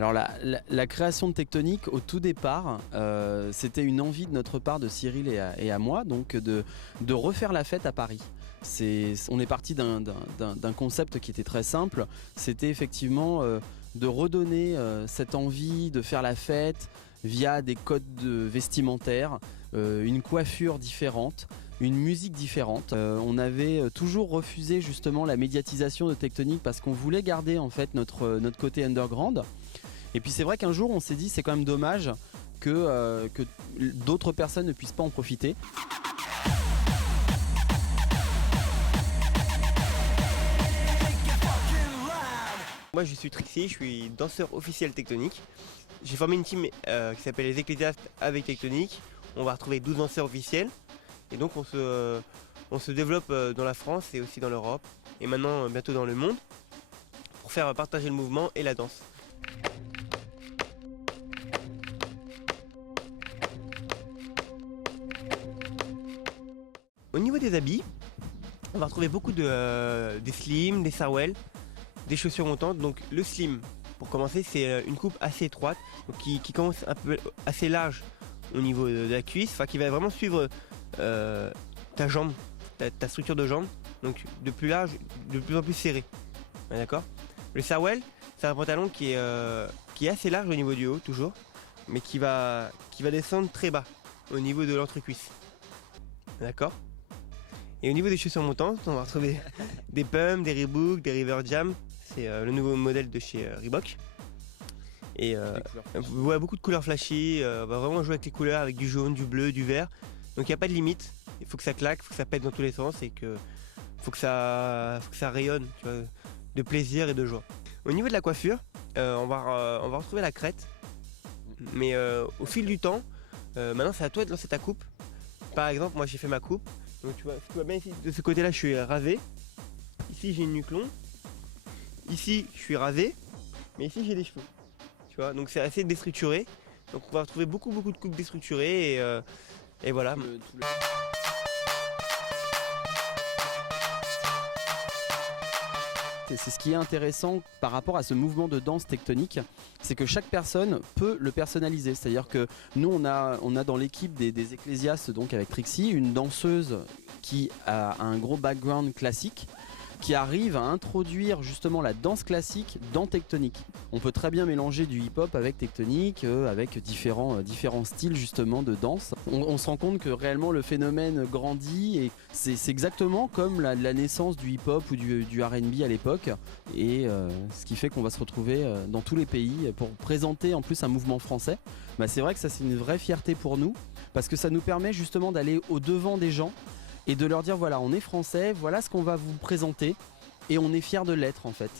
Alors la création de Tectonic au tout départ, c'était une envie de notre part, de Cyril et à moi, donc de refaire la fête à Paris. On est parti d'un concept qui était très simple, c'était effectivement de redonner cette envie de faire la fête via des codes vestimentaires, une coiffure différente, une musique différente. On avait toujours refusé justement la médiatisation de Tectonic parce qu'on voulait garder en fait notre côté underground. Et puis c'est vrai qu'un jour on s'est dit c'est quand même dommage que d'autres personnes ne puissent pas en profiter. Moi je suis Trixie, je suis danseur officiel Tectonic. J'ai formé une team qui s'appelle les Ecclésiastes avec Tectonic. On va retrouver 12 danseurs officiels. Et donc on se développe dans la France et aussi dans l'Europe. Et maintenant bientôt dans le monde. Pour faire partager le mouvement et la danse. Au niveau des habits, on va retrouver beaucoup des slims, des sarouels, des chaussures montantes. Donc le slim, pour commencer, c'est une coupe assez étroite, donc qui commence un peu assez large au niveau de la cuisse, enfin qui va vraiment suivre ta jambe, ta structure de jambe, donc de plus large, de plus en plus serré. D'accord. Le sarouel, c'est un pantalon qui est assez large au niveau du haut toujours, mais qui va descendre très bas au niveau de l'entrecuisse. D'accord. Et au niveau des chaussures montantes, on va retrouver des Pump, des Reebok, des River Jam. C'est le nouveau modèle de chez Reebok. Et ouais, beaucoup de couleurs flashy. On va vraiment jouer avec les couleurs, avec du jaune, du bleu, du vert. Donc il n'y a pas de limite. Il faut que ça claque, il faut que ça pète dans tous les sens et que faut que ça rayonne, tu vois, de plaisir et de joie. Au niveau de la coiffure, on va retrouver la crête. Mais au fil du temps, maintenant c'est à toi de lancer ta coupe. Par exemple, moi j'ai fait ma coupe. Donc tu vois bien ici, de ce côté-là, je suis rasé. Ici, j'ai une nuque longue. Ici, je suis rasé. Mais ici, j'ai des cheveux. Tu vois, donc c'est assez déstructuré. Donc on va retrouver beaucoup de coupes déstructurées et voilà. C'est ce qui est intéressant par rapport à ce mouvement de danse tectonique, c'est que chaque personne peut le personnaliser. C'est-à-dire que nous, on a dans l'équipe des Ecclésiastes, donc avec Trixie, une danseuse qui a un gros background classique, qui arrive à introduire justement la danse classique dans Tectonic. On peut très bien mélanger du hip-hop avec Tectonic, avec différents styles justement de danse. On se rend compte que réellement le phénomène grandit et c'est exactement comme la naissance du hip-hop ou du R&B à l'époque. Et ce qui fait qu'on va se retrouver dans tous les pays pour présenter en plus un mouvement français. Bah, c'est vrai que ça c'est une vraie fierté pour nous parce que ça nous permet justement d'aller au devant des gens et de leur dire voilà, on est français, voilà ce qu'on va vous présenter et on est fiers de l'être en fait.